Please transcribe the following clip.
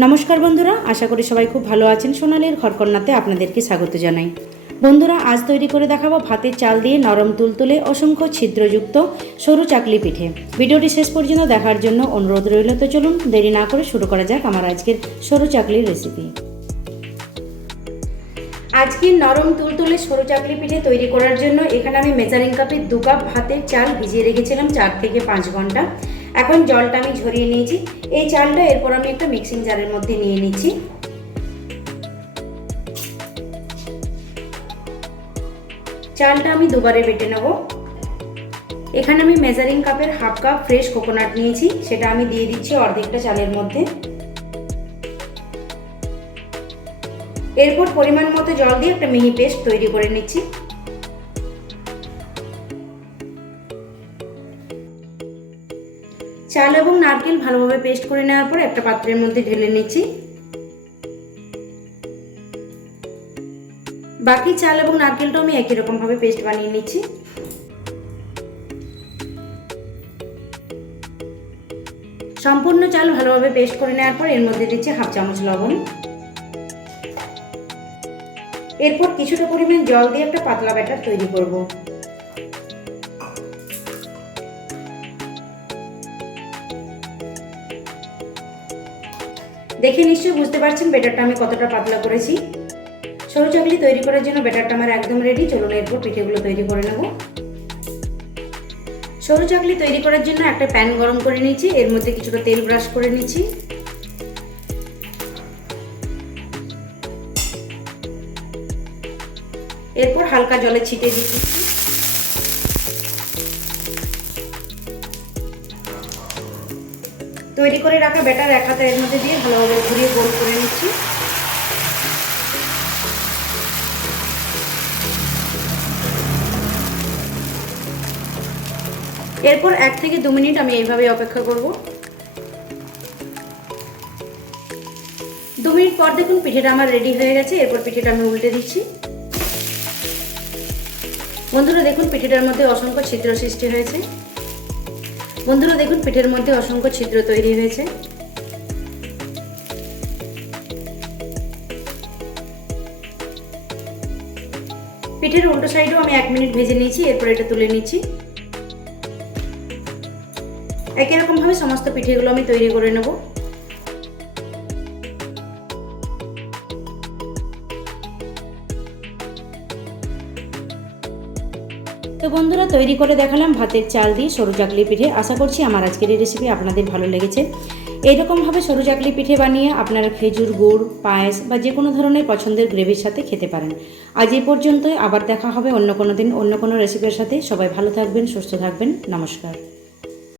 নমস্কার বন্ধুরা, আশা করি সবাই খুব ভালো আছেন। সোনালির ঘরকন্যাতে আপনাদেরকে স্বাগত জানাই। বন্ধুরা, আজ তৈরি করে দেখাবো ভাতের চাল দিয়ে নরম তুলতুলে অসংখ্য ছিদ্রযুক্ত সরু চাকলি পিঠে। ভিডিওটি শেষ পর্যন্ত দেখার জন্য অনুরোধ রইল। তো চলুন দেরি না করে শুরু করা যাক আমার আজকের সরু চাকলির রেসিপি আজকের নরম তুলতুলে সরু চাকলি পিঠে তৈরি করার জন্য এখানে আমি মেজারিং কাপে দু কাপ ভাতের চাল ভিজিয়ে রেখেছিলাম চার থেকে পাঁচ ঘণ্টা। এখন জলটা আমি ঝরিয়ে নিয়েছি। এই চালটা এরপর আমি একটা মিক্সিং জারের মধ্যে নিয়ে নিচ্ছি। চালটা আমি দুবারে বেটে নেব। এখানে আমি মেজারিং কাপের হাফ কাপ ফ্রেশ কোকোনাট নিয়েছি। সেটা আমি দিয়ে দিচ্ছি অর্ধেকটা চালের মধ্যে। এরপর পরিমাণ মতো জল দিয়ে একটা মিহি পেস্ট তৈরি করে নিচ্ছি। চাল এবং নারকেল ভালোভাবে পেস্ট করে নেওয়ার পর একটা পাত্রের মধ্যে ঢেলে নিচ্ছি। বাকি চাল এবং নারকেলটাও আমি একই রকম ভাবে পেস্ট বানিয়ে নিচ্ছি। সম্পূর্ণ চাল ভালোভাবে পেস্ট করে নেওয়ার পর এর মধ্যে দিচ্ছি হাফ চামচ লবণ। এরপর কিছুটা পরিমাণ জল দিয়ে একটা পাতলা ব্যাটার তৈরি করব। দেখে নিশ্চয়ই বুঝতে পারছেন ব্যাটারটা আমি কতটা পাতলা করেছি। সরু চাকলি তৈরি করার জন্য ব্যাটারটা আমার একদম রেডি চলুন এরপর পিঠেগুলো তৈরি করে নেব। সরু চাকলি তৈরি করার জন্য একটা প্যান গরম করে নিচ্ছি এর মধ্যে কিছুটা তেল ব্রাশ করে নিচ্ছি এরপর হালকা জলে ছিটিয়ে দিচ্ছি তৈরি করে রাখা ব্যাটার এক হাতে এর মধ্যে দিয়ে ভালোভাবে ঘুরিয়ে গোল করে নিচ্ছি। এরপর এক থেকে দু মিনিট আমি এইভাবে অপেক্ষা করব। দু মিনিট পর দেখুন পিঠেটা আমার রেডি হয়ে গেছে, এরপর পিঠেটা আমি উল্টে দিচ্ছি। বন্ধুরা দেখুন, পিঠেটার মধ্যে অসংখ্য ছিদ্র সৃষ্টি হয়েছে। বন্ধুরা দেখুন, পিঠের মধ্যে অসংখ্য ছিদ্র তৈরি হয়েছে। পিঠের উল্টো সাইডেও আমি এক মিনিট ভেজে নিয়েছি, এরপর এটা তুলে নিচ্ছি। একই রকমভাবে সমস্ত পিঠেগুলো আমি তৈরি করে নেব। তো বন্ধুরা, তৈরি করে দেখালাম ভাতের চাল দিয়ে সরু চাকলি পিঠে। আশা করছি আমার আজকের এই রেসিপি আপনাদের ভালো লেগেছে। এইরকমভাবে সরু চাকলি পিঠে বানিয়ে আপনারা খেজুর, গুড়, পায়েস বা যে কোনো ধরনের পছন্দের গ্রেভির সাথে খেতে পারেন। আজ এই পর্যন্তই, আবার দেখা হবে অন্য কোনো দিন, অন্য কোনো রেসিপির সাথে। সবাই ভালো থাকবেন, সুস্থ থাকবেন। নমস্কার।